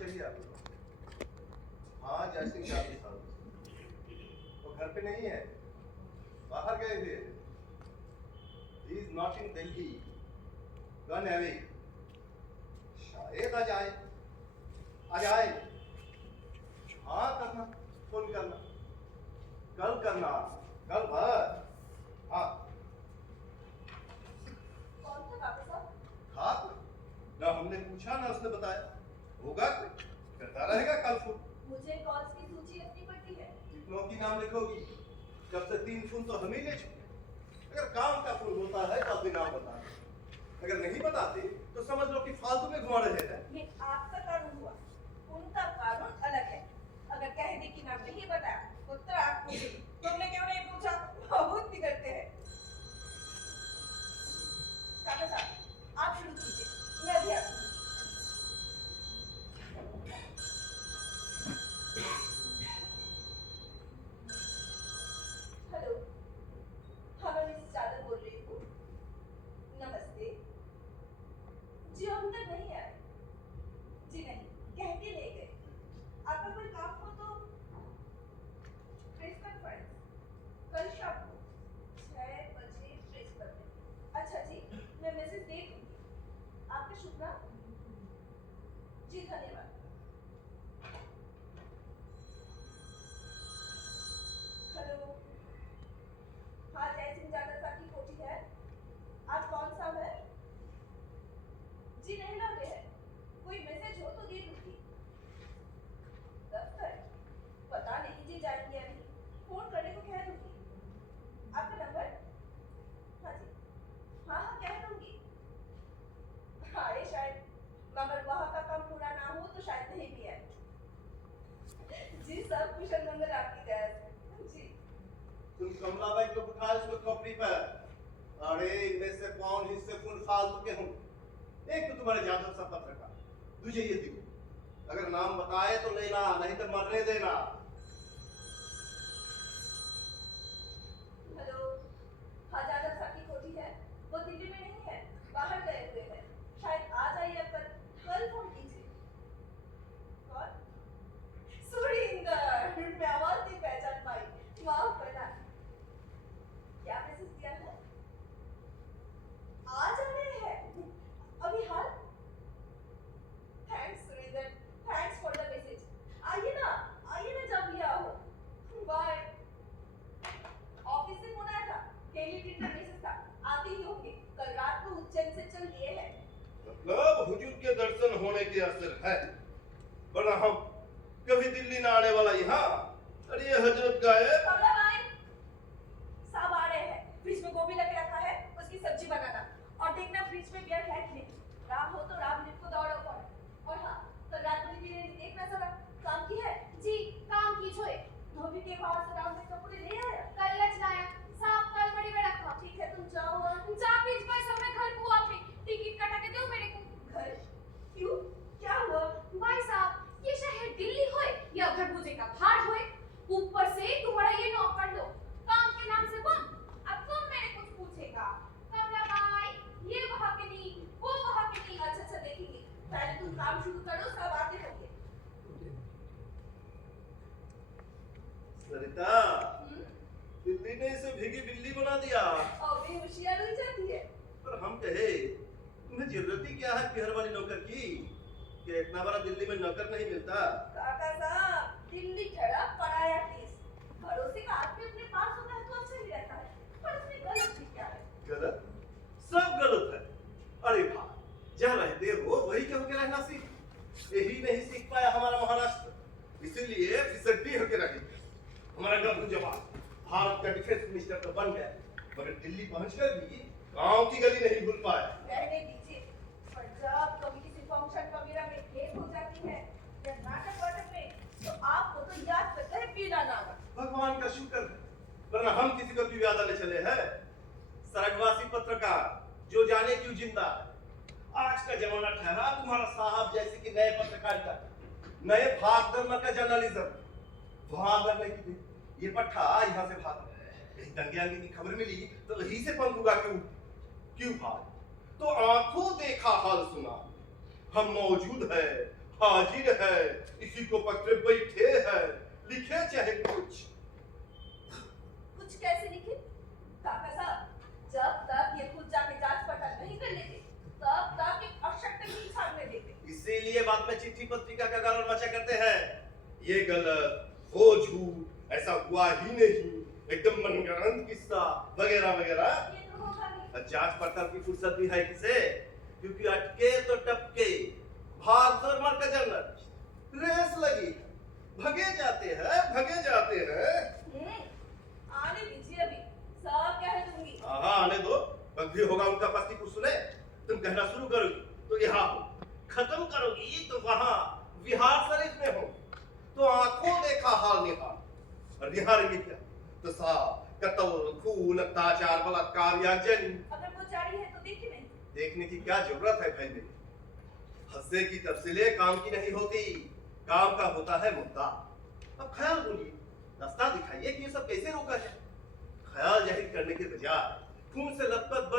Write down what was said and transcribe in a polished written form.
चाहिए आपको? हाँ जैसे 40 साल वो घर पे नहीं है, बाहर गए हुए। He is not in Delhi, gone away. शायद आ जाए, आ जाए। हाँ करना, फोन करना, कल करना, कल भर। हाँ कौन था डॉक्टर साहब? खाक ना हमने पूछा ना उसने बताया। होगा कोई करता रहेगा कल फोन। मुझे कॉल्स की सूची रखनी पड़ती है। कितनों की नाम लिखोगी? जब से 3 फोन तो हम ही ले चुके। अगर काम का फोन होता है तो अपने नाम बता, अगर नहीं बताते तो समझ लो कि फालतू में घुमा रहे हैं। ये आपका कानून हुआ, उनका कानून अलग है। अगर कह दे कि नाम नहीं बताया तो तलाक पूछे। तुमने क्यों नहीं पूछा? बहुत बिगड़ते हैं। डॉक्टर साहब आप शुरू कीजिए, मैं अभी आती हूँ। हेलो, हाँ मैं मिस यादव बोल रही हूँ। नमस्ते जी, अभी तक नहीं आए। जी नहीं, कह के ले गए। आपका कोई काम हो तो प्रेस कॉन्फ्रेंस कल शाम को 6 बजे प्रेस कर दें। अच्छा जी, मैं मैसेज दे दूंगी। आपका शुभ नाम? जी धन्यवाद। हेलो, हाँ जय सिंह यादव साहब की कोठी है। आज कौन सा है? जी नहीं लौटे हैं। कोई मैसेज हो तो दे दूंगी। दफ्तर पता नहीं जी जाएंगे या नहीं, फोन करने को कह दूंगी। आपका नंबर? हाँ जी, हाँ हाँ कह दूंगी। आए शायद, मगर वहाँ का काम पूरा ना हो तो शायद नहीं भी आए। जी सब कुशल मंगल आपकी दया से। जी तुम कमलाबाई को बिठा इसको खोपड़ी पर। अरे इनमें से कौन हिस्से फुल फालतू के हों? एक तो तुम्हारे यादव सा पत्रकार, तुझे ये दिखो, अगर नाम बताए तो लेना, नहीं तो मरने देना। हेलो, हाँ यादव साहब की कोठी है। वो दिल्ली में नहीं है, बाहर गए हुए हैं। शायद आ जाइए कल फोन कीजिए। कौन? सुरिंदर, मैं आवाज नहीं पहचान पाई, माफ करना। क्या मैसेज दिया है? आ जा रहे हैं अभी हाल। Thanks Surinder, thanks for the message. आइए ना जब भी आओ। बाय। ऑफिस से फोन आया था, डेली प्रिंट का मैसेज था, आते ही होंगे। कल रात को उज्जैन से चल दिए हैं। मतलब हुजूर के दर्शन होने के असर है, वरना हम कभी दिल्ली ना आने वाला यहाँ। अरे ये हजरत गायब। कमला भाई साहब आ रहे हैं। फ्रिज में गोभी लगे रखा है, उसकी सब्जी बनाना। और देखना फ्रिज में बियर है कि नहीं। राम हो तो राम लिट को दौड़ो कौन। और हाँ, कल रात में भी देखना जरा, काम की है? जी काम की छोए। धोबी के बाहर से राम ने कपड़े ले आया। कल लचनाया साहब कल बड़ी में रखा। ठीक है तुम जाओ और जा प्लीज भाई सब मैं घर को आपने टिकट कटा के दो मेरे को। घर क्यों, क्या हुआ? भाई साहब ये शहर दिल्ली होए या खरबूजे का भाड़ होए, ऊपर से तुम्हारा ये नौकर लो काम के नाम से बम। अब तुम मेरे कुछ पूछेगा कमला भाई ये वहाँ के नहीं वो वहाँ के नहीं। अच्छा देखेंगे, पहले तुम काम शुरू करो, सब आते होंगे। सरिता, दिल्ली ने इसे भीगी बिल्ली बना दिया। और भी होशियार हो जाती है। पर हम कहे तुम्हें जरूरत ही क्या है बिहार वाली नौकर की, कि इतना बड़ा दिल्ली में नौकर नहीं मिलता। काका साहब, दिल्ली ठड़ा पराया देश। भरोसे का आदमी अपने पास होता है तो अच्छा ही रहता है, पर उसमें गलत भी क्या है? गलत? सब गलत है। अरे भाई जहाँ रहते हो वही क्यों के रहना सीख। यही नहीं सीख पाया हमारा महाराष्ट्र, इसीलिए फिसड्डी होके रही। हमारा गब्बू जवान भारत का डिफेंस मिनिस्टर तो बन गया, मगर दिल्ली पहुंचकर भी गांव की गली नहीं भूल पाया। रहने दीजिए, पर जब कभी किसी फंक्शन वगैरह में भेंट हो जाती है या नाटक वाटक में, तो आपको तो याद करता है पीला नागा। भगवान का शुक्र है, वरना हम किसी को भी याद ले चले हैं। स्वर्गवासी पत्रकार जो जाने क्यों जिंदा है। आज का जमाना ठहरा तुम्हारा साहब जैसे कि नए पत्रकारिता, नए भाग धर्म का जर्नलिज्म। वहां अगर नहीं ये पट्टा यहाँ से भाग कहीं दंगे आगे की खबर मिली तो वहीं से पंख उगा क्यों भाग? तो आंखों देखा हाल सुना, हम मौजूद है, हाजिर है, इसी को पकड़े बैठे हैं, लिखे चाहे कुछ। कुछ कैसे लिखे? काका साहब, जब तक ये खुद जाके जांच पड़ताल नहीं कर लेते, तब तक एक अक्षर तक नहीं छापने देते। इसीलिए बाद में चिट्ठी पत्रिका का कारण मचा करते हैं। ये गलत, वो झूठ, ऐसा हुआ ही नहीं, एकदम मनगढ़ंत किस्सा वगैरह वगैरह। ये तो होगा नहीं। जांच पड़ताल की फुर्सत भी है किसे? क्योंकि अटके तो टपके, भाग दौड़ मार का जन्नत, रेस लगी, भगे जाते हैं। आने दीजिए, अभी सब कह दूंगी। हाँ आने दो, वक्त भी होगा उनका पति कुछ सुने। तुम कहना शुरू करोगी तो यहाँ हो, खत्म करोगी तो वहाँ विहार शरीफ में हो, तो आंखों देखा हाल निहार। और निहारेंगे क्या? तो साहब कत्ल, खून, अत्याचार, बलात्कार या जन। अगर वो जारी है तो देखिए नहीं। देखने की क्या जरूरत है भाई मेरी? हंसने की तफसीलें काम की नहीं होती, काम का होता है मुद्दा। अब ख्याल बोलिए, रास्ता दिखाइए कि ये सब कैसे रोका जाए। ख्याल जाहिर करने के बजाय खून से लथपथ